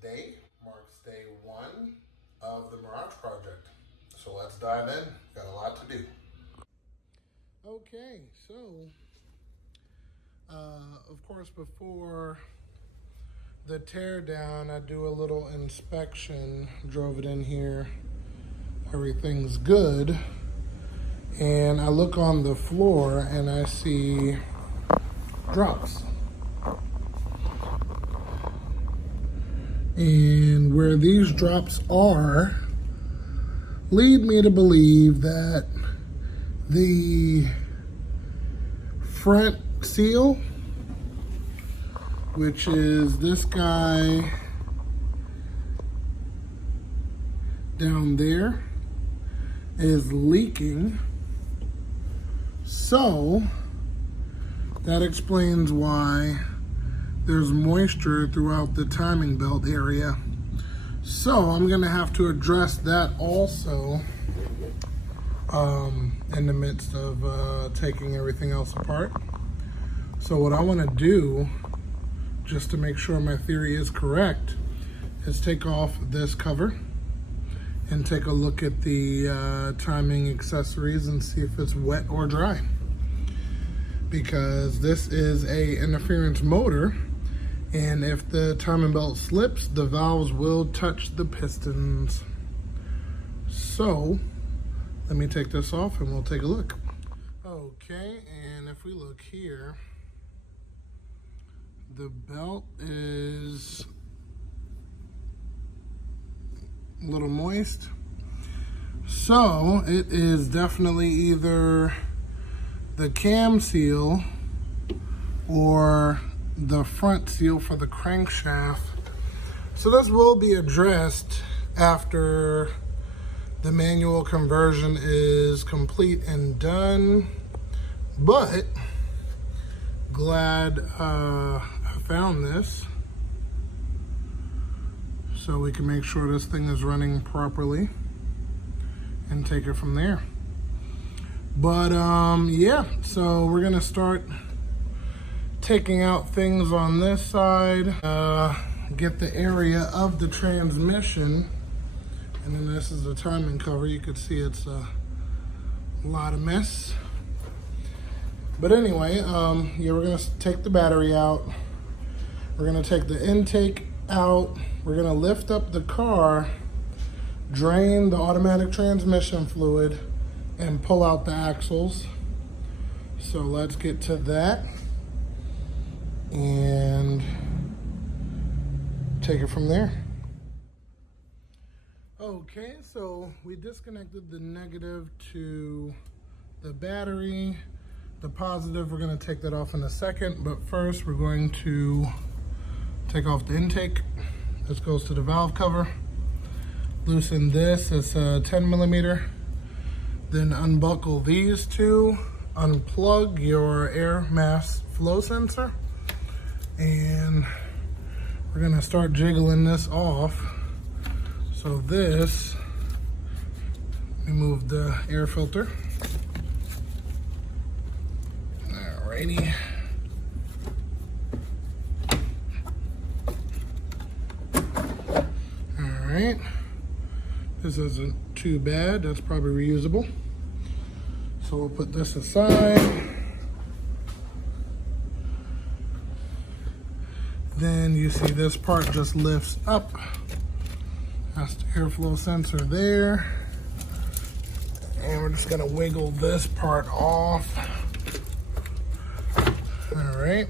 today marks day one of the Mirage project. So let's dive in. Got a lot to do. Okay, so of course before the tear down, I do a little inspection. Drove it in here. Everything's good. And I look on the floor and I see drops. And where these drops are lead me to believe that the front seal, which is this guy down there, is leaking. So that explains why there's moisture throughout the timing belt area. So I'm gonna have to address that also in the midst of taking everything else apart. So what I wanna do, just to make sure my theory is correct, is take off this cover and take a look at the timing accessories and see if it's wet or dry. Because this is a interference motor, and if the timing belt slips, the valves will touch the pistons. So let me take this off and we'll take a look. Okay, and if we look here, the belt is a little moist. So it is definitely either the cam seal or the front seal for the crankshaft. So this will be addressed after the manual conversion is complete and done, but glad I found this so we can make sure this thing is running properly and take it from there. But yeah, so we're gonna start taking out things on this side, get the area of the transmission, and then this is the timing cover. You can see it's a lot of mess. But anyway, yeah, we're gonna take the battery out. We're gonna take the intake out. We're gonna lift up the car, drain the automatic transmission fluid, and pull out the axles. So let's get to that and take it from there. Okay, so we disconnected the negative to the battery. The positive, we're gonna take that off in a second, but first we're going to take off the intake. This goes to the valve cover. Loosen this, it's a 10 millimeter. Then unbuckle these two, unplug your air mass flow sensor, and we're gonna start jiggling this off. So this, remove the air filter. Alrighty. Alright. This isn't too bad, that's probably reusable. So we'll put this aside. Then you see this part just lifts up. That's the airflow sensor there. And we're just gonna wiggle this part off. All right.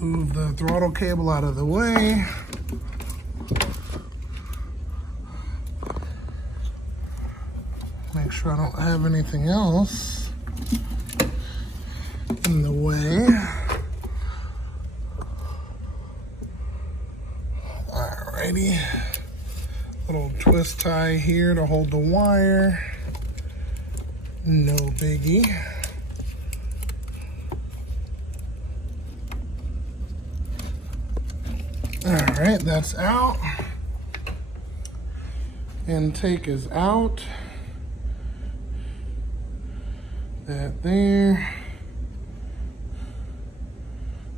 Move the throttle cable out of the way. Make sure I don't have anything else in the way. Alrighty. Little twist tie here to hold the wire. No biggie. Alright, that's out. Intake is out. That there.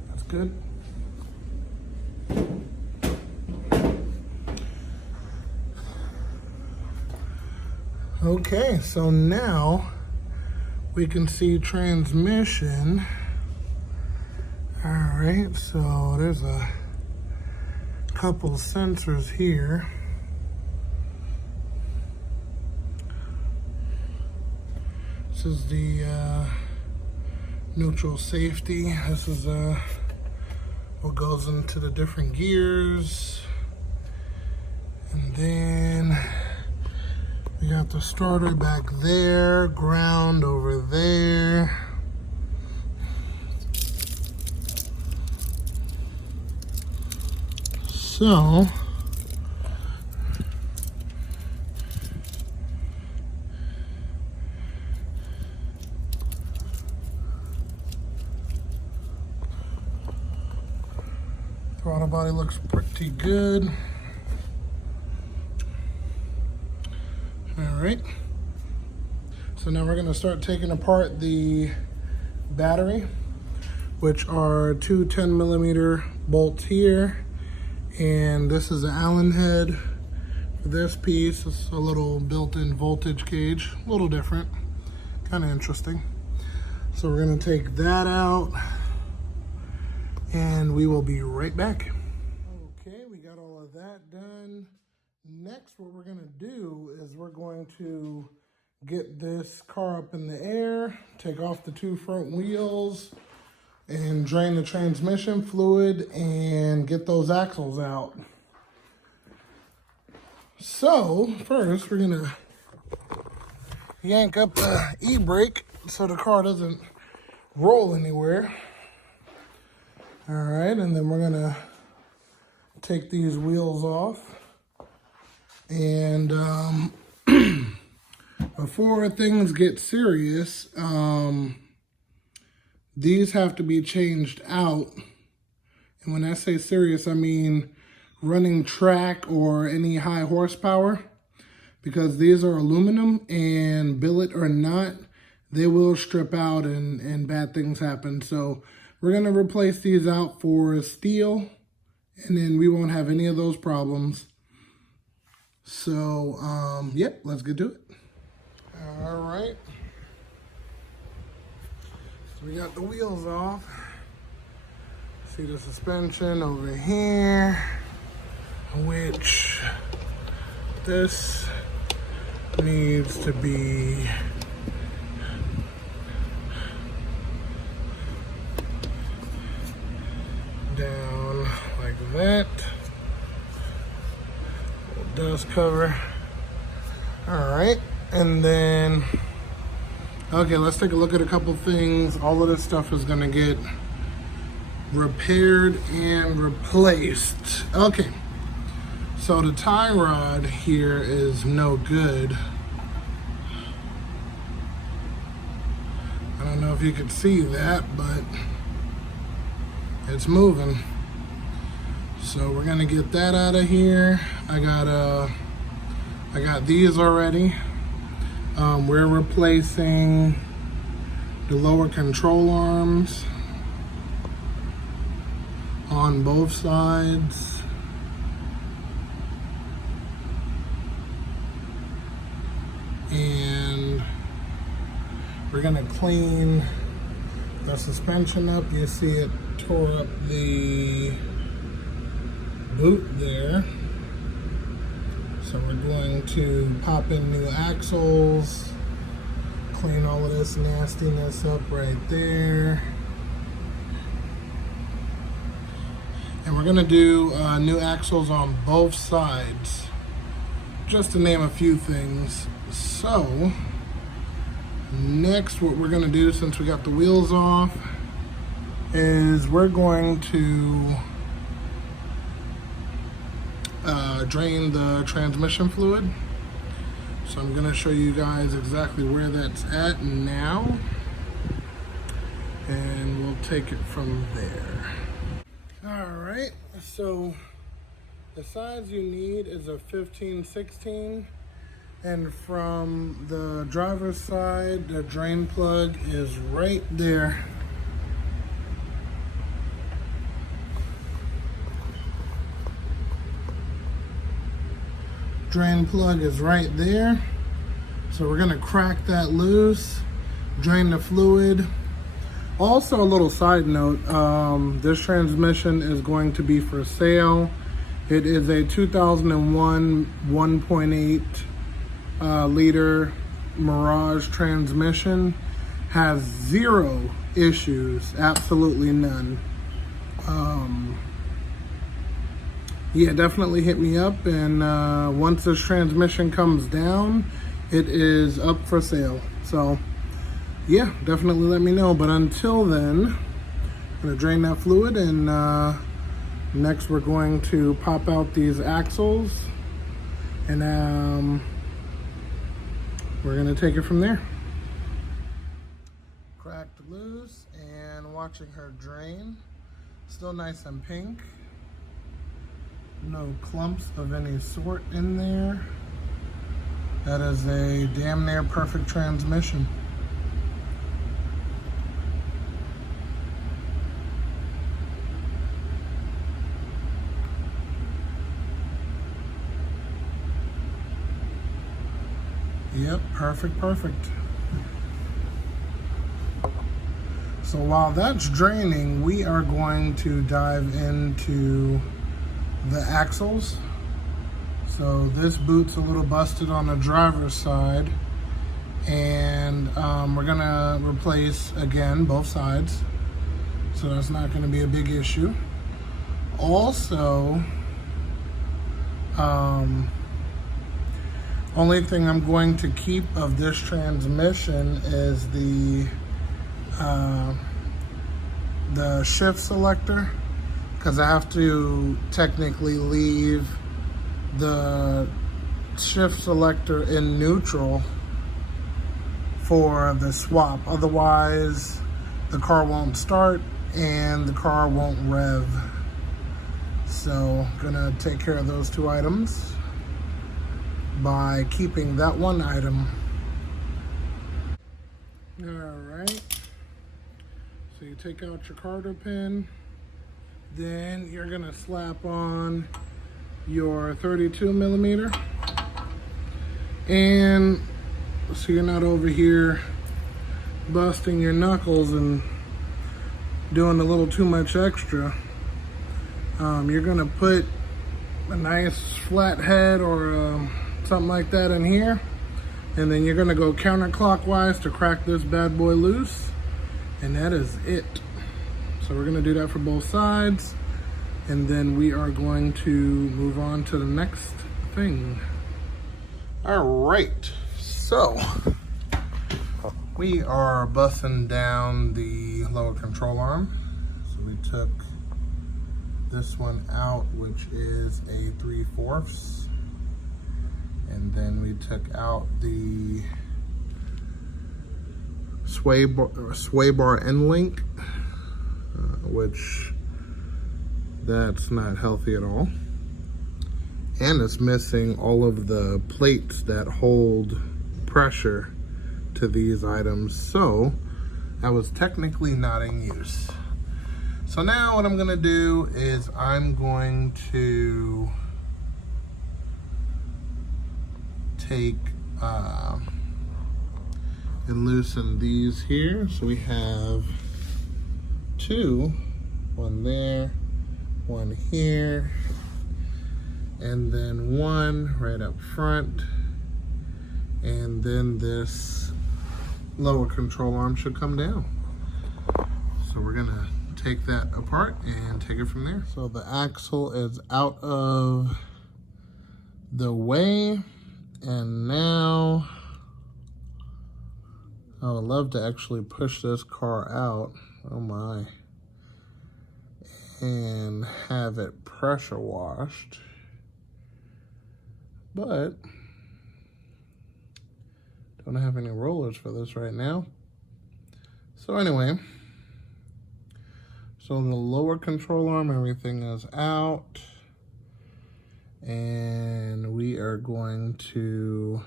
That's good. Okay, so now we can see transmission. All right, so there's a couple sensors here. This is the neutral safety. This is what goes into the different gears. And then we got the starter back there, ground over there. So, throttle body looks pretty good. All right. So now we're going to start taking apart the battery, which are two 10mm bolts here. And this is the Allen head for this piece. It's a little built-in voltage gauge, a little different, kind of interesting. So we're going to take that out and we will be right back. Okay, we got all of that done. Next, what we're going to do is we're going to get this car up in the air, take off the two front wheels, and drain the transmission fluid and get those axles out. So first we're gonna yank up the e-brake so the car doesn't roll anywhere. All right, and then we're gonna take these wheels off. And before things get serious, these have to be changed out. And when I say serious, I mean running track or any high horsepower, because these are aluminum and billet or not, they will strip out and bad things happen. So we're gonna replace these out for steel, and then we won't have any of those problems. So, yep, let's get to it. All right. So we got the wheels off. See the suspension over here, which this needs to be down like that. Dust cover. All right, and then okay, let's take a look at a couple things. All of this stuff is gonna get repaired and replaced. Okay, so the tie rod here is no good. I don't know if you could see that, but it's moving. So we're gonna get that out of here. I got these already. We're replacing the lower control arms on both sides. And we're gonna clean the suspension up. You see it tore up the boot there. So we're going to pop in new axles, clean all of this nastiness up right there. And we're gonna do new axles on both sides, just to name a few things. So next, what we're gonna do, since we got the wheels off, is we're going to drain the transmission fluid. So I'm gonna show you guys exactly where that's at now, and we'll take it from there. All right, so the size you need is a 15/16, and from the driver's side, the drain plug is right there. Drain plug is right there. So we're gonna crack that loose, drain the fluid. Also, a little side note, this transmission is going to be for sale. It is a 2001 1.8 liter Mirage transmission. Has 0 issues, absolutely none. Yeah, definitely hit me up, and once this transmission comes down, it is up for sale. So yeah, definitely let me know. But until then, I'm gonna drain that fluid, and next we're going to pop out these axles, and we're gonna take it from there. Cracked loose and watching her drain. Still nice and pink. No clumps of any sort in there. That is a damn near perfect transmission. Yep, perfect. So while that's draining, we are going to dive into the axles. So this boot's a little busted on the driver's side, and we're gonna replace again both sides, so that's not gonna be a big issue. Also, only thing I'm going to keep of this transmission is the shift selector, because I have to technically leave the shift selector in neutral for the swap. Otherwise, the car won't start and the car won't rev. So, gonna take care of those 2 items by keeping that 1 item. All right. So you take out your carter pin, then you're gonna slap on your 32 millimeter, and so you're not over here busting your knuckles and doing a little too much extra. You're gonna put a nice flat head or something like that in here, and then you're gonna go counterclockwise to crack this bad boy loose. And that is it. So we're gonna do that for both sides, and then we are going to move on to the next thing. All right, so we are bussing down the lower control arm. So we took this one out, which is a 3/4, and then we took out the sway bar end link, which that's not healthy at all, and it's missing all of the plates that hold pressure to these items, so that was technically not in use. So now what I'm gonna do is I'm going to take and loosen these here. So we have 2, one there, one here, and then one right up front, and then this lower control arm should come down. So we're gonna take that apart and take it from there. So the axle is out of the way, and now I would love to actually push this car out, oh my, and have it pressure washed, but don't have any rollers for this right now. So anyway, so the lower control arm, everything is out, and we are going to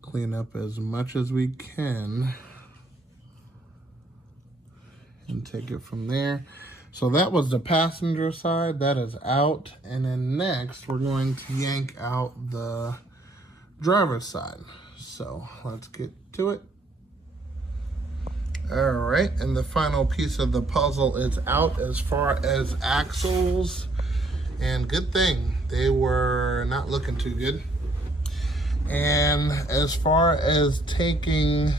clean up as much as we can and take it from there. So that was the passenger side, that is out, and then next we're going to yank out the driver's side. So let's get to it. All right, and the final piece of the puzzle is out as far as axles. And good thing, they were not looking too good. And as far as taking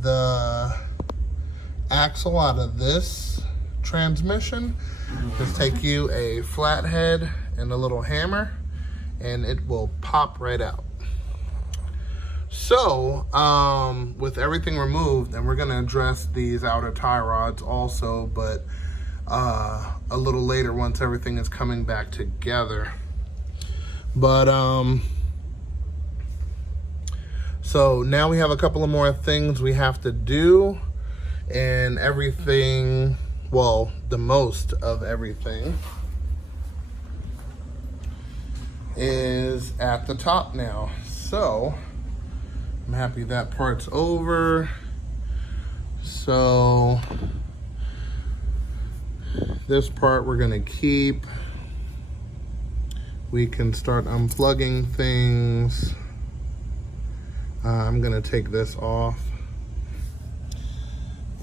the axle out of this transmission, just take you a flathead and a little hammer, and it will pop right out. So, with everything removed, and we're gonna address these outer tie rods also, but a little later once everything is coming back together. But, so now we have a couple of more things we have to do, and everything, well, the most of everything is at the top now. So I'm happy that part's over. So this part we're gonna keep. We can start unplugging things. I'm gonna take this off.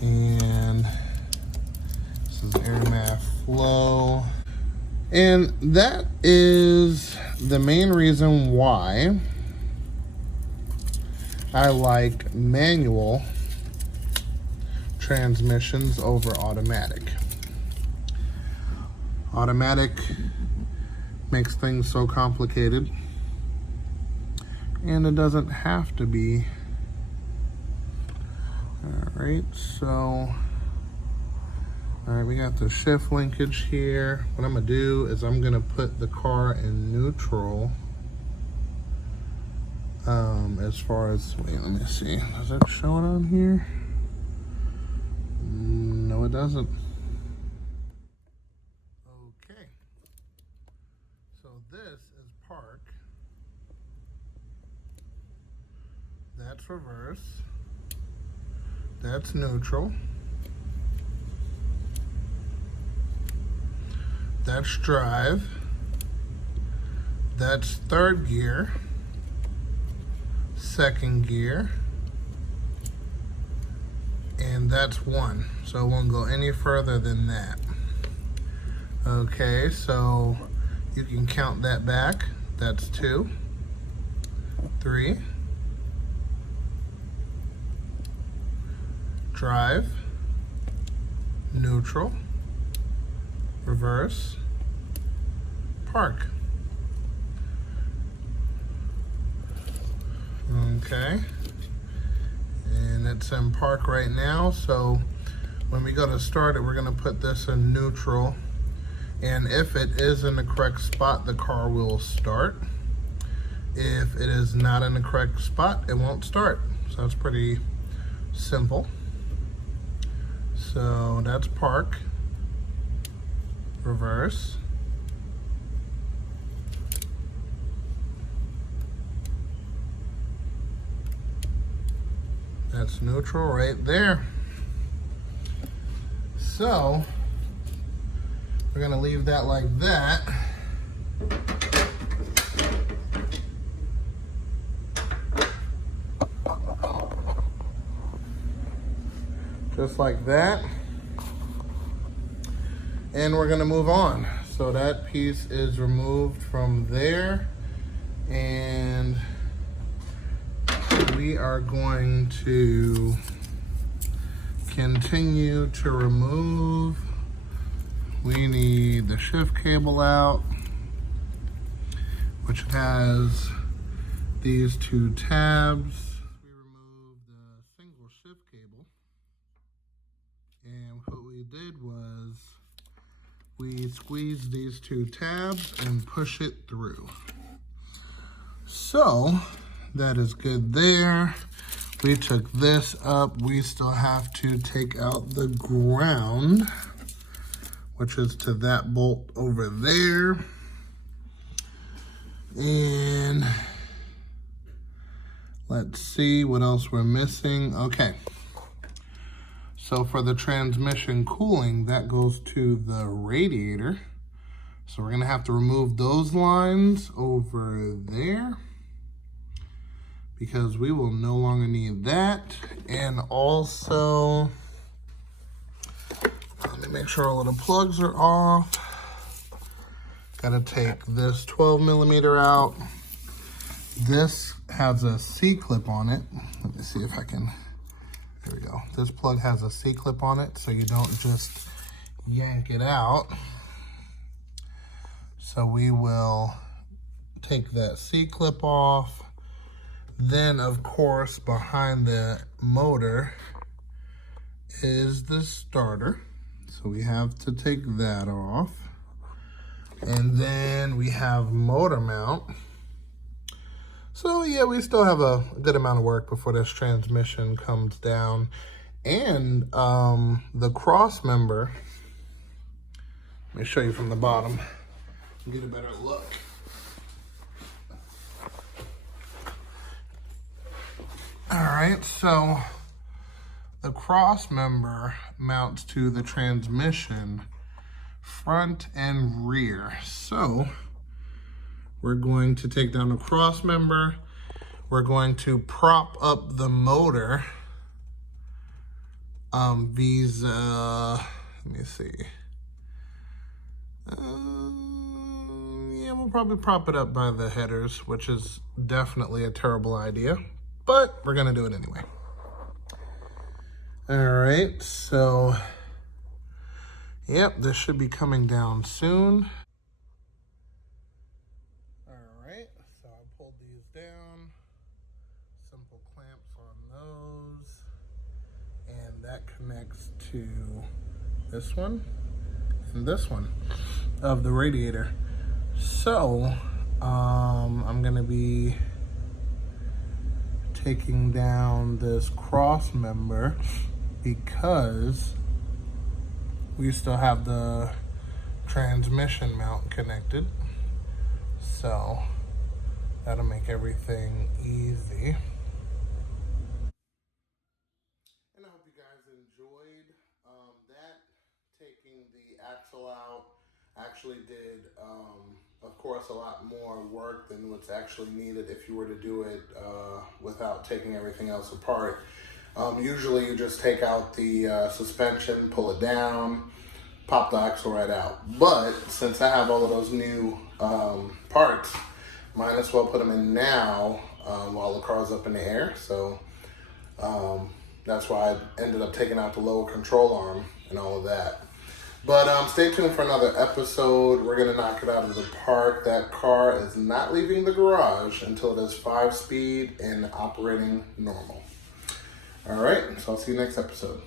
And this is air mat flow. And that is the main reason why I like manual transmissions over automatic. Automatic makes things so complicated, and it doesn't have to be. All right, so, all right, we got the shift linkage here. What I'm gonna do is I'm gonna put the car in neutral. As far as, wait, let me see. Does it show it on here? No, it doesn't. Okay. So this is park. That's reverse. That's neutral. That's drive. That's third gear. Second gear. And that's one. So it won't go any further than that. Okay, so you can count that back. That's 2, 3. Drive, neutral, reverse, park. Okay, and it's in park right now, so when we go to start it, we're gonna put this in neutral, and if it is in the correct spot, the car will start. If it is not in the correct spot, it won't start. So it's pretty simple. So that's park, reverse, that's neutral right there. So we're gonna leave that like that. Just like that. And we're gonna move on. So that piece is removed from there. And we are going to continue to remove. We need the shift cable out, which has these 2 tabs. We removed the single shift cable. And what we did was we squeezed these 2 tabs and push it through. So that is good there. We took this up. We still have to take out the ground, which is to that bolt over there. And let's see what else we're missing. Okay. So for the transmission cooling, that goes to the radiator. So we're gonna have to remove those lines over there. because we will no longer need that. And also, let me make sure all of the plugs are off. Gotta take this 12mm out. This has a C-clip on it. Let me see if I can, there we go. This plug has a C-clip on it, so you don't just yank it out. So we will take that C-clip off. Then, of course, behind the motor is the starter. So we have to take that off. And then we have motor mount. So yeah, we still have a good amount of work before this transmission comes down. And the cross member, let me show you from the bottom, get a better look. All right, so the cross member mounts to the transmission front and rear. So we're going to take down the cross member. We're going to prop up the motor let me see. Yeah, we'll probably prop it up by the headers, which is definitely a terrible idea, but we're gonna do it anyway. All right, so yep, this should be coming down soon. All right, so I pulled these down. Simple clamps on those. And that connects to this one and this one of the radiator. So, I'm gonna be taking down this cross member because we still have the transmission mount connected. So that'll make everything easy. And I hope you guys enjoyed that. Taking the axle out actually did, of course, a lot more work than what's actually needed if you were to do it without taking everything else apart. Usually you just take out the suspension, pull it down, pop the axle right out. But since I have all of those new parts, might as well put them in now while the car's up in the air. So that's why I ended up taking out the lower control arm and all of that. But stay tuned for another episode. We're gonna knock it out of the park. That car is not leaving the garage until it is 5-speed and operating normal. All right, so I'll see you next episode.